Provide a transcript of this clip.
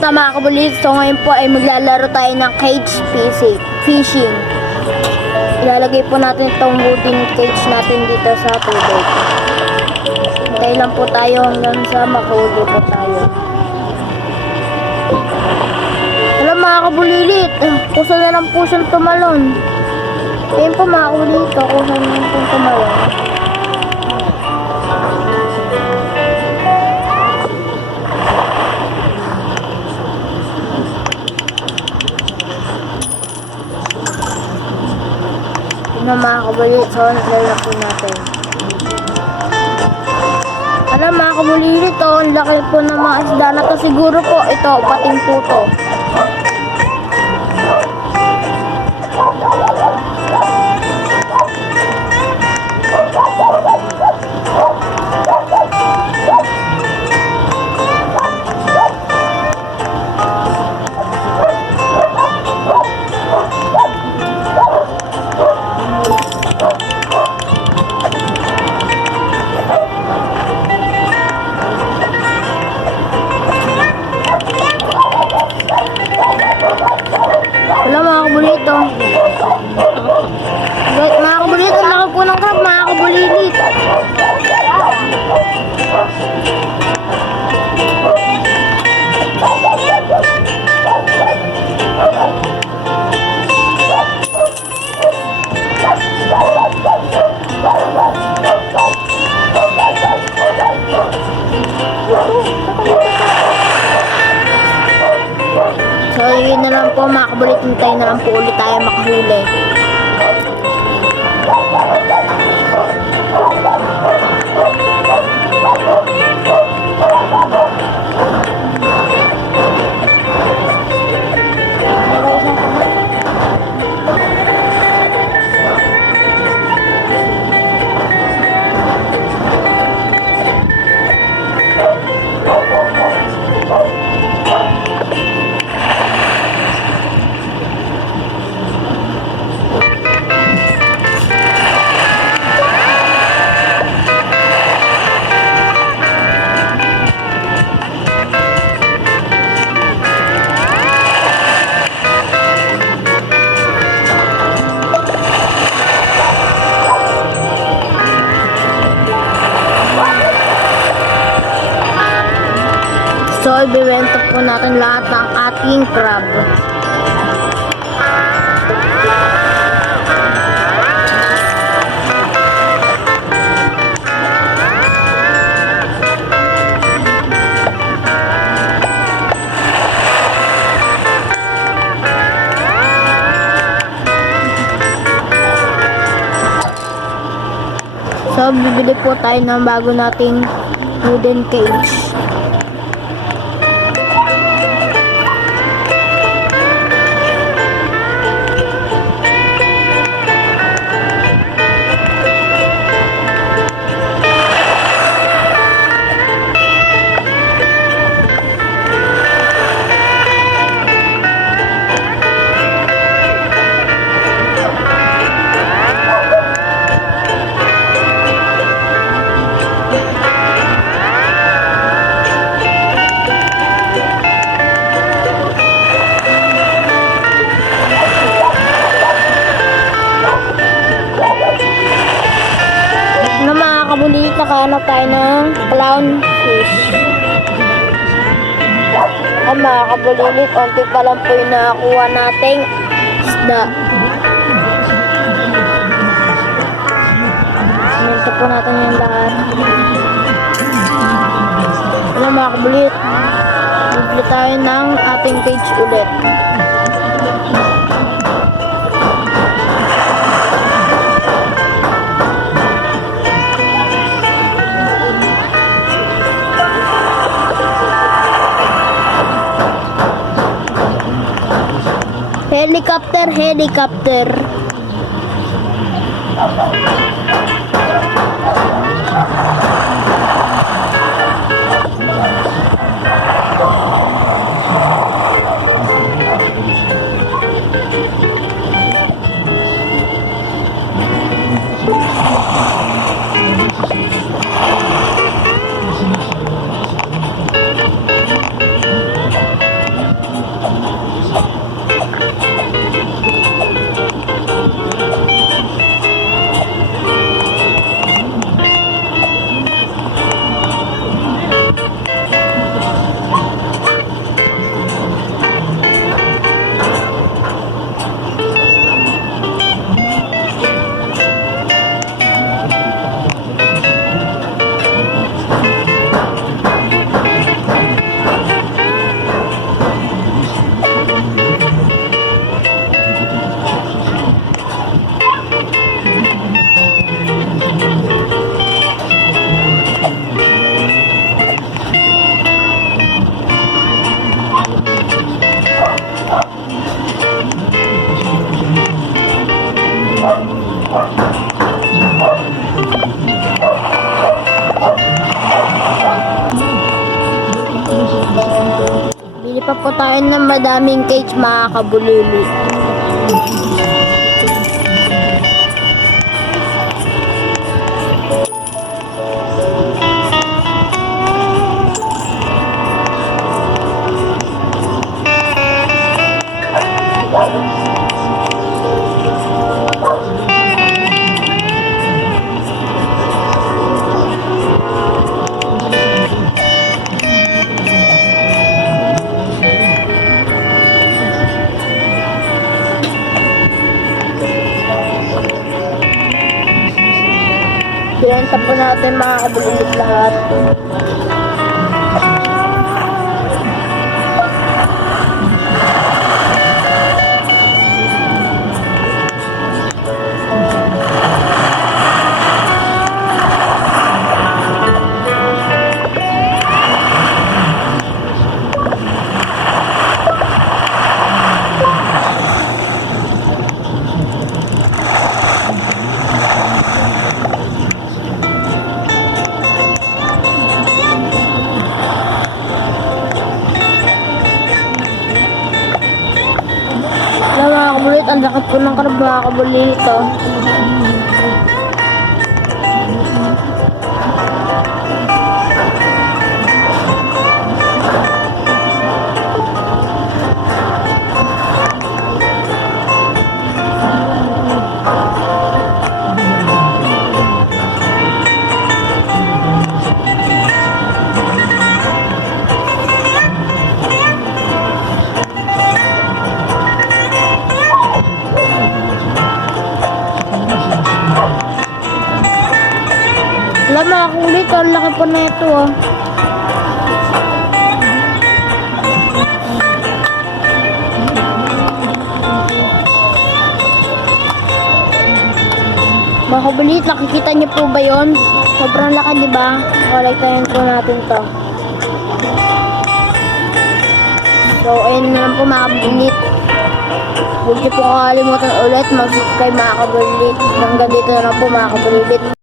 Kamusta mga kabulit? So ngayon po ay maglalaro tayo ng cage fishing. Ilalagay po natin itong wooden cage natin dito sa tubig. Hintay lang po tayo hanggang sa makahuli po tayo. Alam mga kabulilit, kusa na lang po siyang tumalon. Ayun po mga kabulilit, kusa na lang po tumalon. Mga kabulilit, so naglala po natin. Alam mga kabulilit, ang laki po ng mga isda na to. Siguro po ito, pating po to. Wala mga kabulilit oh. Mga kabulilit, ang laki po ng crab mga kabulilit. So yun na lang po mga kabulilit, hintayin na lang po ulit tayo makahuli. So, ibibenta po natin lahat ng ating crab. So, bibili po tayo ng bago nating wooden cage. Kabulilit, nakahanap tayo ng clownfish. Mga kabulilit, onti pa lang po yung nakakuha nating isda. Sinenta po natin yung lahat. Mga kabulilit, bibili tayo ng ating cage ulit. Helicopter, helicopter. po tayo ng madaming cage, mga kabulili. Binenta po natin, mga kabulilit, lahat. Mga kabulilit, ang laki po ng crab, mga kabulilit, oh. Wala, mga kulit, ang laki po na ito, oh. Mga kulit, nakikita niyo po ba yun? Sobrang laki, di ba? Kolektahin po natin to. So, ayun na lang po, mga kulit. Huwag niyo po kakalimutan ulit mag-subscribe, mga kabulilit. Hanggang dito na lang po, mga kabulilit.